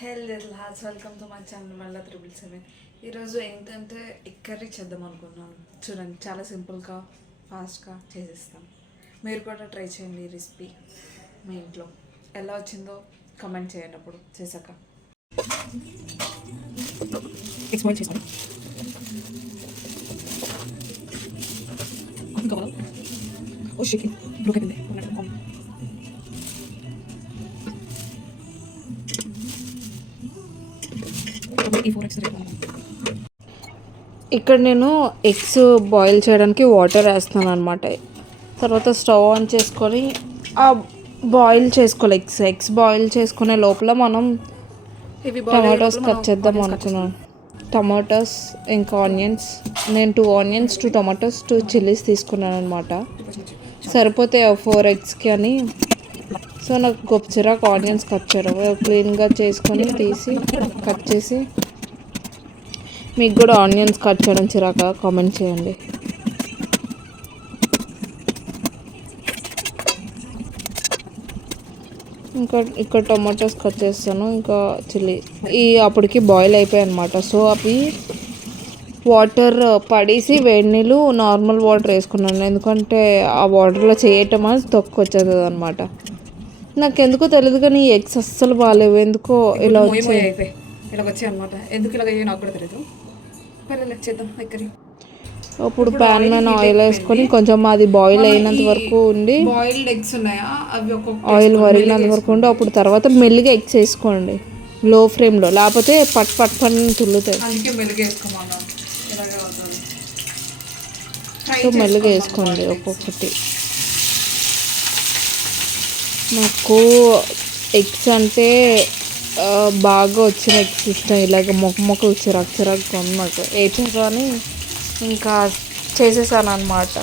Hell little hearts welcome to my channel మళ్ళీ 777. ఈరోజు ఏంటంటే ఎగ్ కర్రీ చేద్దాం అనుకున్నాను. చూడండి, చాలా సింపుల్గా ఫాస్ట్గా చేసేస్తాను. మీరు కూడా ట్రై చేయండి ఈ రెసిపీ మీ ఇంట్లో. ఎలా వచ్చిందో కమెంట్ చేయండి అప్పుడు చేశాక. ఇక్కడ నేను ఎగ్స్ బాయిల్ చేయడానికి వాటర్ వేస్తున్నాను అనమాట. తర్వాత స్టవ్ ఆన్ చేసుకొని బాయిల్ చేసుకోవాలి. ఎగ్స్ బాయిల్ చేసుకునే లోపల మనం టమాటోస్ కట్ చేద్దాం అనుకున్నాను. టమాటోస్ ఇంకా ఆనియన్స్, నేను 2 ఆనియన్స్, 2 టమాటోస్, 2 చిల్లీస్ తీసుకున్నాను అనమాట. సరిపోతే 4 ఎగ్స్కి అని. సో నాకు గొప్పచిరాకు ఆనియన్స్ కట్ చేయడం, క్లీన్గా చేసుకొని తీసి కట్ చేసి. మీకు కూడా ఆనియన్స్ కట్ చేయడం చిరాక కామెంట్ చేయండి. ఇక్కడ టొమాటోస్ కట్ చేస్తాను, ఇంకా చిల్లీ. అప్పటికి బాయిల్ అయిపోయాయి అనమాట. సో అవి వాటర్ పడేసి వేడి నీళ్ళు నార్మల్ వాటర్ వేసుకున్నాను, ఎందుకంటే ఆ వాటర్లో చేయటం అని తొక్కు వచ్చేది అనమాట. నాకు ఎందుకో తెలియదు కానీ ఎగ్స్ అస్సలు బాగాలేవు. ఎందుకో ఇలా వచ్చాయి అనమాట. ఎందుకు ఇలా నాకు కూడా తెలియదు. ఇప్పుడు ప్యాన్ మీద ఆయిల్ వేసుకొని కొంచెం అది బాయిల్ అయినంత వరకు ఉండి, బాయిల్డ్ ఎగ్స్ ఉన్నాయా అవి ఆయిల్ మరిగినంత వరకు ఉండి, అప్పుడు తర్వాత మెల్లిగా ఎగ్స్ వేసుకోండి లో ఫ్లేమ్లో, లేకపోతే పట్ తుల్లుతాయి. సో మెల్లిగా వేసుకోండి ఒక్కొక్కటి. నాకు ఎగ్స్ అంటే బాగా వచ్చిన ఎగ్స్ ఇష్టం. ఇలాగ మొక్కలు చిరాకు నాకు వేసాను కానీ ఇంకా చేసేసాను అనమాట.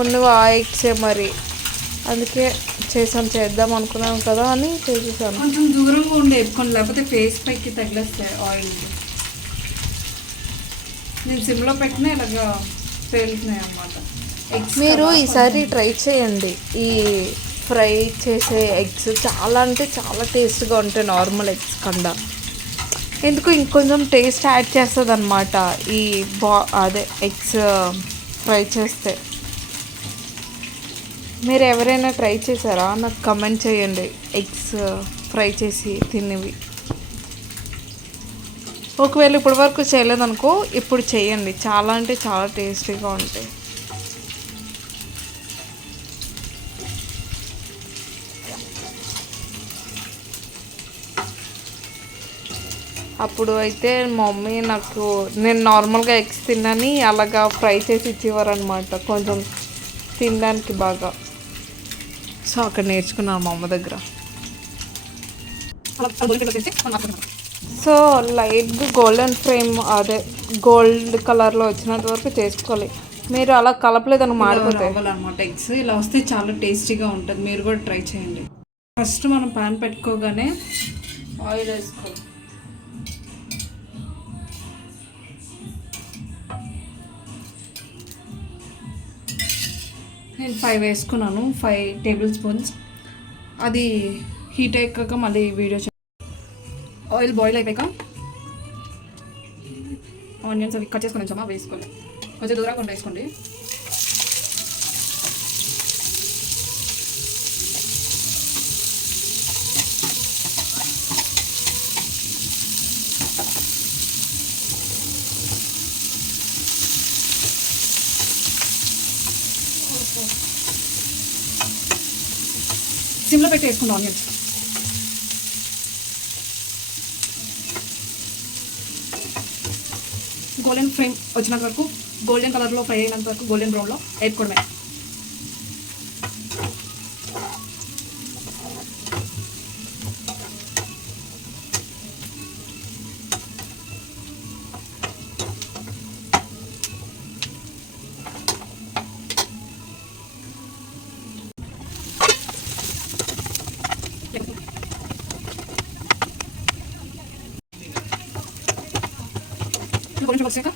ఉన్నవి ఆ ఎగ్సే మరి, అందుకే చేద్దాం అనుకున్నాను కదా అని చేసేసాను. కొంచెం దూరంగా ఉండి వేపుకోండి, లేకపోతే ఫేస్ పైకి తగిలేస్తాయి ఆయిల్. నేను సిమ్లో పెట్టినా ఇలాగా పేలుతున్నాయి అన్నమాట. మీరు ఈసారి ట్రై చేయండి. ఈ ఫ్రై చేసే ఎగ్స్ చాలా అంటే చాలా టేస్ట్గా ఉంటాయి నార్మల్ ఎగ్స్ కన్నా. ఎందుకు ఇంకొంచెం టేస్ట్ యాడ్ చేస్తుంది అనమాట ఈ ఎగ్స్ ఫ్రై చేస్తే. మీరు ఎవరైనా ట్రై చేశారా? నాకు కమెంట్ చేయండి ఎగ్స్ ఫ్రై చేసి తినేవి. ఒకవేళ ఇప్పటి వరకు చేయలేదనుకో, ఇప్పుడు చేయండి. చాలా అంటే చాలా టేస్టీగా ఉంటాయి. అప్పుడు అయితే మా మమ్మీ నేను నార్మల్గా ఎగ్స్ తిన్నాని అలాగా ఫ్రై చేసి ఇచ్చేవారు అనమాట, కొంచెం తినడానికి బాగా. సో అక్కడ నేర్చుకున్నాను మా అమ్మ దగ్గర. So light golden frame, gold కలర్లో వచ్చినంత వరకు చేసుకోవాలి. మీరు అలా కలపలేదని మాడిపోతాయి అనమాట. ఎగ్స్ ఇలా వస్తే చాలా టేస్టీగా ఉంటుంది. మీరు కూడా ట్రై చేయండి. ఫస్ట్ మనం ప్యాన్ పెట్టుకోగానే ఆయిల్ వేసుకోవాలి. నేను 5 వేసుకున్నాను, 5 టేబుల్ స్పూన్స్. అది హీట్ అయ్యాక మళ్ళీ వీడియో ఆయిల్ బాయిల్ అయిపోయాక ఆనియన్స్ అవి కట్ చేసుకొని వచ్చామా వేసుకోండి. కొంచెం దూరంగా వేసుకోండి. సిమ్లో పెట్టి వేసుకుందాం ఆనియన్స్. గోల్డెన్ ఫ్రేమ్ వచ్చినంత వరకు, గోల్డెన్ కలర్లో ఫ్రై అయినంత వరకు, గోల్డెన్ బ్రౌన్లో వేపుకోవడమే. కొంచెం వచ్చాక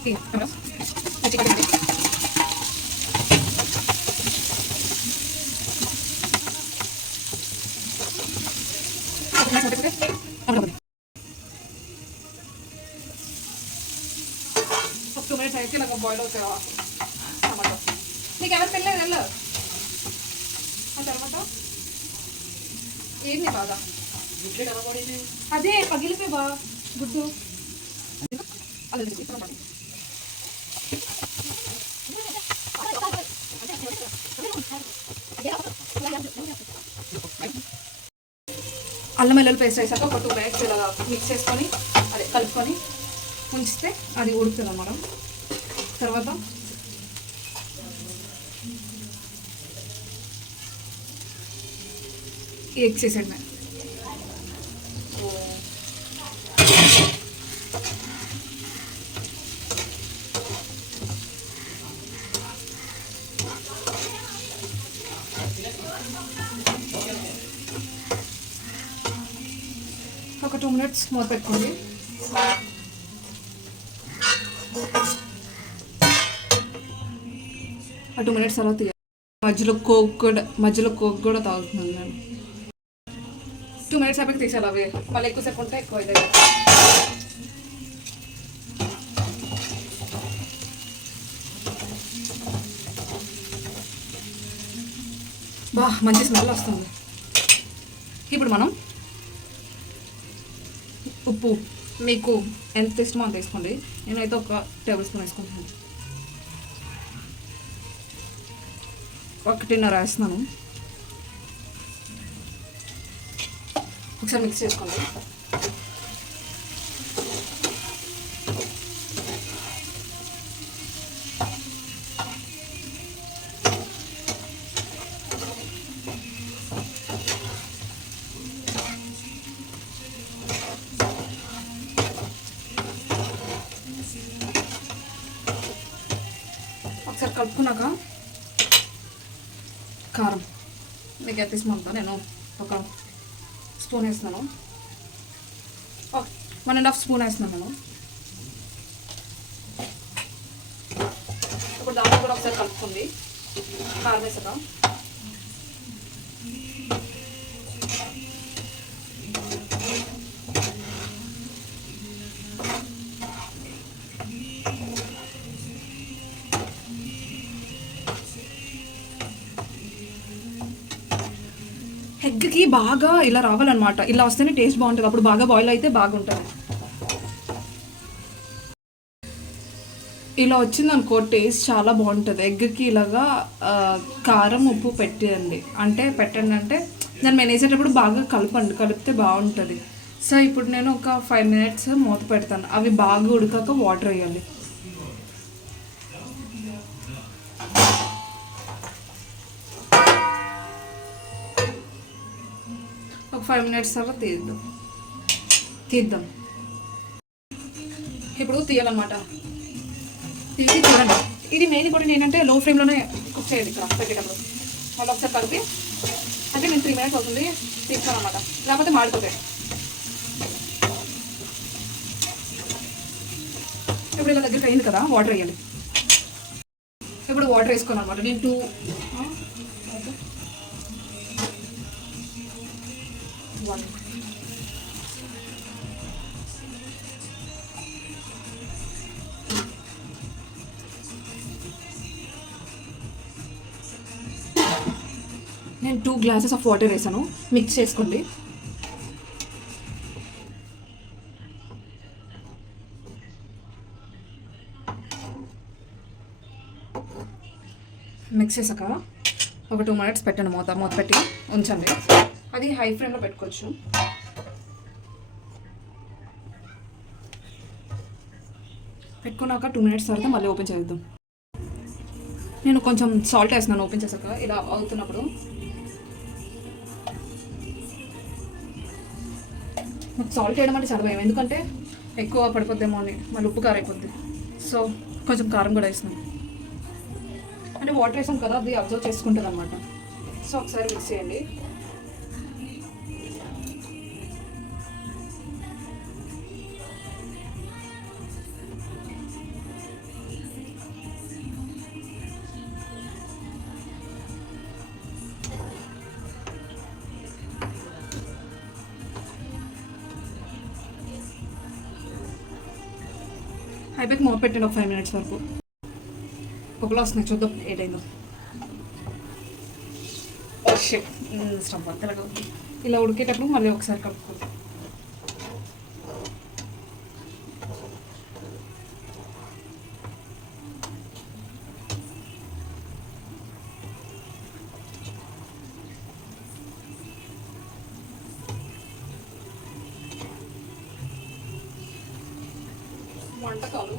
2 minutes అయితే ఇలాగ బాయిల్ అవుతాయి టమాటో. నీకు ఎవరు తెలియదు వెళ్ళు. ఆ తర్వాత ఏంది బాగా అదే పగిలిపోయి బా గుడ్డు అల్లం వెల్లుల్లి పేస్ట్ వేసాక ఒక 2 minutes ఇలా మిక్స్ చేసుకొని అదే కలుపుకొని ఉంచితే అది ఉడుకుతుంది అన్నమాట. తర్వాత ఎగ్స్ వేసేయండి. ఒక 2 minutes మూత పెట్టుకోండి. ఆ 2 minutes తర్వాత మధ్యలో కోక్ కూడా తాగుతున్నాను నేను. 2 minutes అయిపోయి తీసేయాలి అవి. మళ్ళీ ఎక్కువసేపు ఉంటే ఎక్కువ అయితే బా మంచి స్మెల్ వస్తుంది. ఇప్పుడు మనం ఉప్పు మీకు ఎంత ఇష్టమో అంత వేసుకోండి. నేనైతే 1 టేబుల్ స్పూన్ వేసుకుంటున్నాను. 1.5 వేస్తున్నాను. ఒకసారి మిక్స్ చేసుకోండి. ఒకసారి కలుపుకున్నాక కారం మీకు ఎంత ఇష్టమంతా నేను 1 స్పూన్ వేస్తున్నాను. 1.5 స్పూన్ వేస్తున్నాను నేను. ఇప్పుడు దాంట్లో కూడా ఒకసారి కలుపుకుంది కారం వేసాక. ఎగ్కి బాగా ఇలా రావాలన్నమాట. ఇలా వస్తేనే టేస్ట్ బాగుంటుంది. అప్పుడు బాగా బాయిల్ అయితే బాగుంటుంది. ఇలా వచ్చిందనుకో టేస్ట్ చాలా బాగుంటుంది. ఎగ్కి ఇలాగా కారం ఉప్పు పెట్టండి అంటే దాన్ని మెనేసేటప్పుడు బాగా కలిపితే బాగుంటుంది. సో ఇప్పుడు నేను ఒక 5 minutes మూత పెడతాను. అవి బాగా ఉడకాక వాటర్ వేయాలి. ఒక 5 minutes తర్వాత తీద్దాం. ఇప్పుడు తీయాలన్నమాట. తీసి చూడండి. ఇది మెయిన్ కూడా ఏంటంటే లో ఫ్లేమ్లోనే కుక్ చేయాలి ఇక్కడ పెట్టేటప్పుడు. మళ్ళీ ఒకసారి కలిపి అంటే నేను 3 minutes అవుతుంది తీస్తాను అనమాట. లేకపోతే మాడిపోతాయి. ఇప్పుడు ఇలా దగ్గరికి అయింది కదా, వాటర్ వేయాలి. ఇప్పుడు వాటర్ వేసుకోను అనమాట. నేను 2 1 నేను 2 glasses ఆఫ్ వాటర్ వేసాను. మిక్స్ చేసుకోండి. మిక్స్ చేసాక ఒక 2 minutes పెట్టండి. మూత పెట్టి ఉంచండి. అది హై ఫ్లేమ్లో పెట్టుకోవచ్చు. పెట్టుకున్నాక 2 minutes తర్వాత మళ్ళీ ఓపెన్ చేద్దాం. నేను కొంచెం సాల్ట్ వేస్తున్నాను ఓపెన్ చేసాక. ఇలా అవుతున్నప్పుడు నాకు సాల్ట్ వేయడం అంటే చాలా భయం. ఎందుకంటే ఎక్కువ పడిపోద్దేమో అని, మళ్ళీ ఉప్పు కారం అయిపోద్ది. సో కొంచెం కారం కూడా వేస్తున్నాను. అంటే వాటర్ వేసాం కదా, అది అబ్జర్వ్ చేసుకుంటుంది అనమాట. సో ఒకసారి మిక్స్ చేయండి. అయిపోయి మూత పెట్టండి ఒక 5 minutes వరకు. పొగలు వస్తున్నాయి, చూద్దాం ఏటైందో. స్టవ్ అంతలాగా ఉంది. ఇలా ఉడికేటప్పుడు మళ్ళీ ఒకసారి కలుపుకోండి. వంటకాలు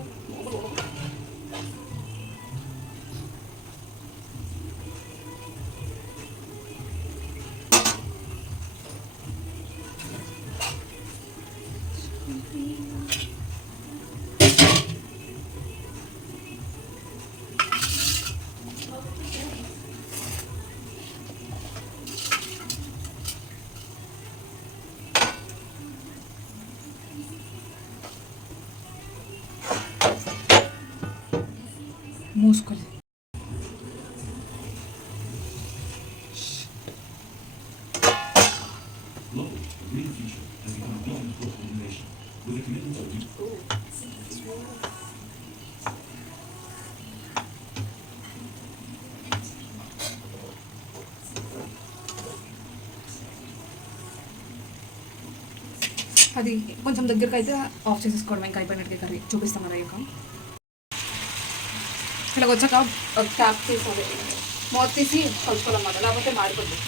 మూసుకోలేదు. అది కొంచెం దగ్గరకు అయితే ఆఫ్ చేసేసుకోవడం, ఇంకా అయిపోయినట్టుగా కర్రీ చూపిస్తాం మరి. యొక్క ఇలాగ వచ్చాక క్యాప్ తీసుకోవాలి, మూత తీసి కలుపుకోవాలన్నమాట, లేకపోతే మాడిపోతుంది.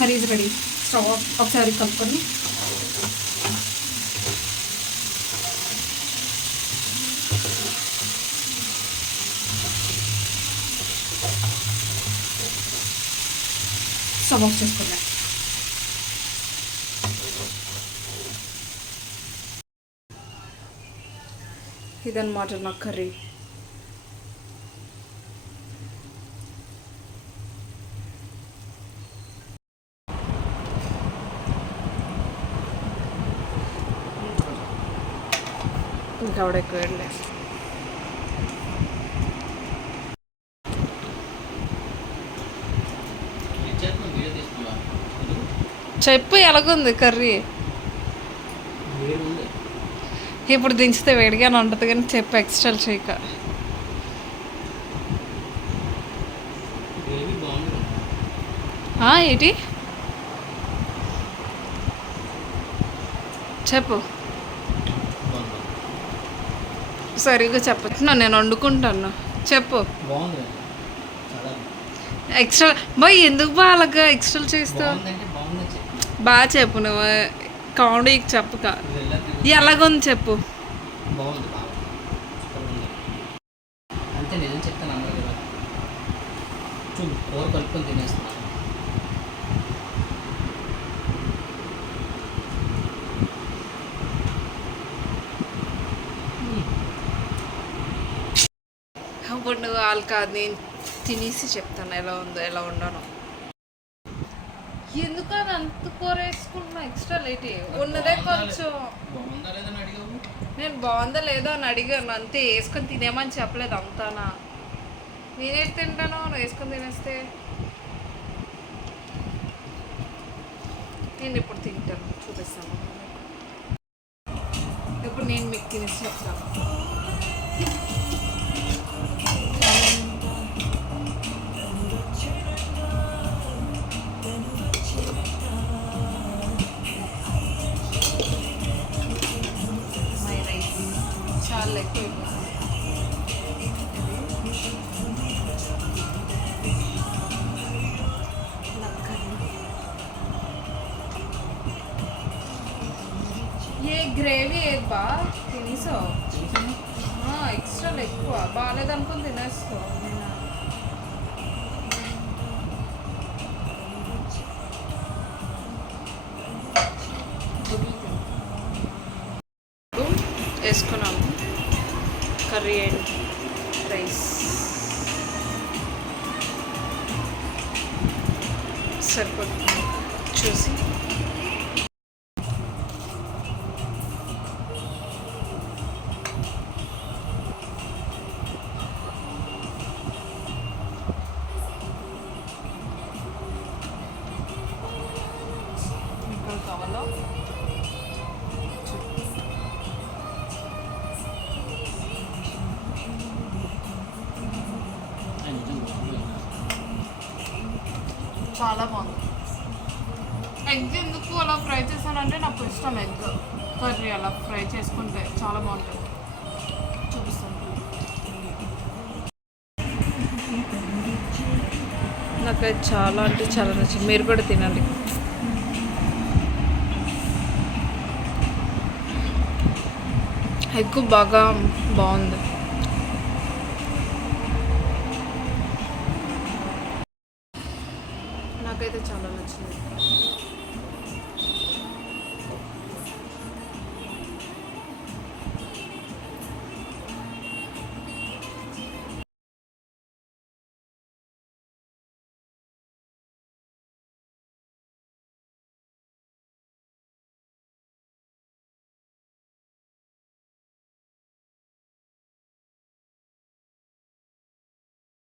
Curries ready. స్టవ్ ఒకసారి కలుపుకొని స్టవ్ ఆఫ్ చేసుకున్నాను. ఇదన్నమాట నా కర్రీ. ఇంకా ఆవిడ ఎక్కువ వెళ్ళలేదు. చెప్పు ఎలాగుంది కర్రీ? ఇప్పుడు దించితే వేడిగానే ఉంటుంది కానీ చెప్పు, ఎక్స్ట్రా చేయక. ఏంటి చెప్పు, సరిగ్గా చెప్పచ్చు. నేను వండుకుంటాను, చెప్పు. ఎక్స్ట్రా బాయ్ ఎందుకు బా అలాగా ఎక్స్ట్రా చేస్తావు? బాగా చెప్పు, నువ్వు కామెడీకి చెప్పక. ఎలాగుంది చెప్పు. అప్పుడు నువ్వు వాళ్ళు కాదు, నేను తినేసి చెప్తాను ఎలా ఉందో ఎలా ఉండను. ఎందుకు అది అంత కూర వేసుకుంటున్నా? ఎక్స్ట్రా లేట్ ఉన్నదే కొంచెం. నేను బాగుందా లేదో అని అడిగాను అంతే, వేసుకొని తినేమని చెప్పలేదు అంతానా. నేనేది తింటాను, నువ్వు వేసుకొని తినేస్తే. నేను ఇప్పుడు తింటాను, చూపిస్తాను. ఇప్పుడు నేను మీకు తినేసి చెప్తాను. చాలా ఎక్కువ ఏ గ్రేవీ ఏది బా తినేసావు? ఎక్స్ట్రా ఎక్కువ బాగాలేదనుకుని తినేస్తావు. వేసుకున్నాము. కర్రీ అండ్ రైస్ సరిపోతుంది చూసి. ఇంకా కావాలో చాలా బాగుంది. ఎగ్ ఎందుకు అలా ఫ్రై చేశానంటే నాకు ఇష్టం. ఎగ్ కర్రీ అలా ఫ్రై చేసుకుంటే చాలా బాగుంటుంది. చూపిస్తాను. నాకు చాలా అంటే చాలా నచ్చింది. మీరు కూడా తినండి. ఎగ్ బాగా బాగుంది. నాకైతే చాలా నచ్చింది.